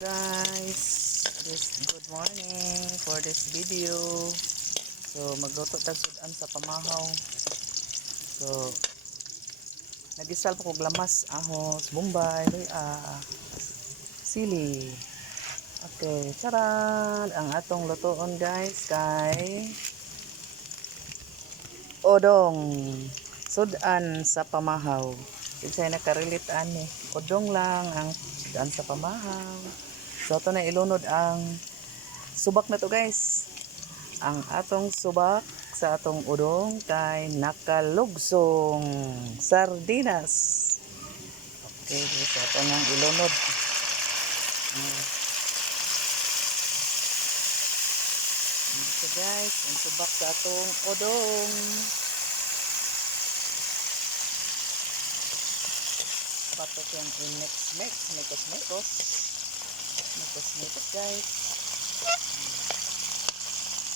Guys, good morning for this video. So magluto tag sudan sa pamahaw. So nagisal po kog lamas, ahos, bombay, sili. Okay, charan ang atong lutoon guys kay odong sudan sa pamahaw. Kasi nakarelate ani, odong lang ang sudan sa pamahaw. So ito na ilunod ang subak na to guys. Ang atong subak sa atong udong kay nakalugsong sardinas. Okay, so ito nang ilunod. Ito guys, ang subak sa atong udong. Patok yung i-mix-mix, mikos-mikos guys.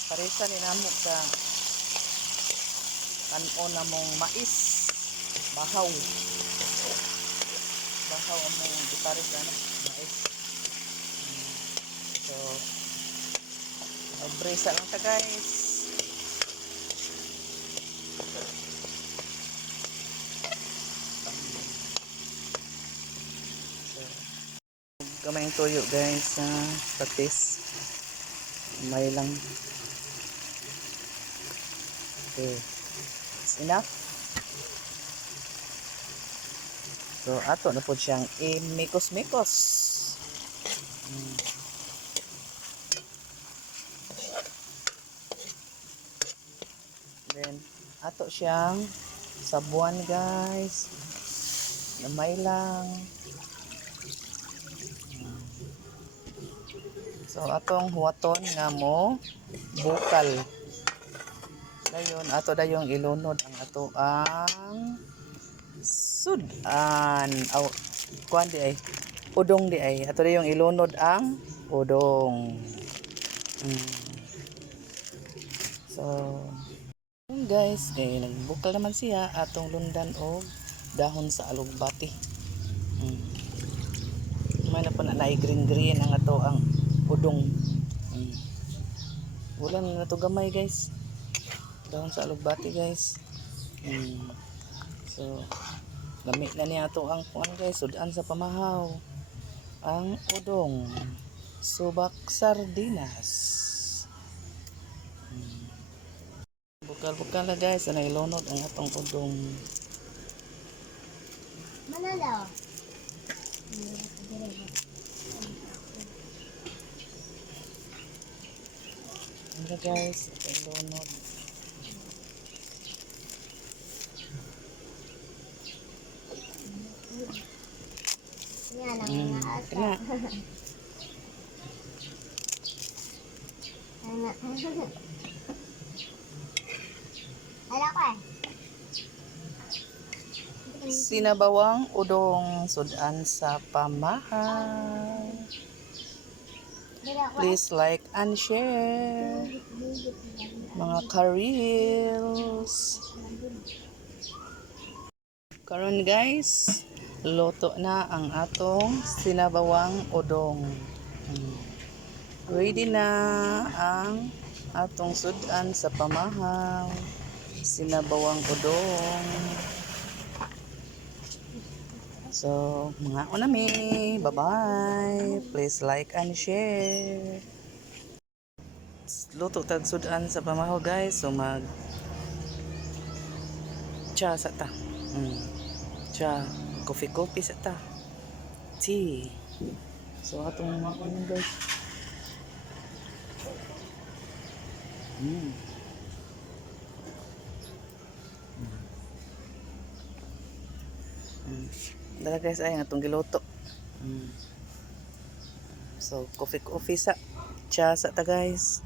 Parisa ni namo sa kanon na mong mais, bahaw among giparis mais. So brisa lang ta guys. Kamay toyo guys sa patis. May lang. Okay. It's enough. So ato na po siyang i-mikos-mikos. Then ato siyang sabuan guys. Gamay lang. So atong huwaton nga mo bukal. Dayon ato dayong ilunod ang ato ang sudan. Kuan di ay udong di ay. Ato dayong ilunod ang udong. So guys, kay nagbukal naman siya atong lundan og dahon sa alugbati. May na pa na green ang ato ang udong. Wala na to gamay guys. Dahon sa alugbati guys. So gamit na niya to ang kuan guys, sudan sa pamahaw. Ang udong subak sardinas. Bukal-bukal na guys, na ilunod ang atong udong. Manalo. Ano guys, ilunod. Yan ang naasa. Kena. Hala ko eh. Sinabawang udong sudan sa pamahaw. Please like and share mga ka-reels. Karon guys, luto na ang atong sinabawang udong. Ready na ang atong sudan sa pamahaw. Sinabawang udong. So, mga unami, bye-bye. Please like and share. Luto tag sudan sa pamahaw guys. So, cha sa ta. Cha, coffee sa ta. Tea. So, atong mga ano guys. Dala guys ay atong giluto. So coffee sa cha sa ta guys.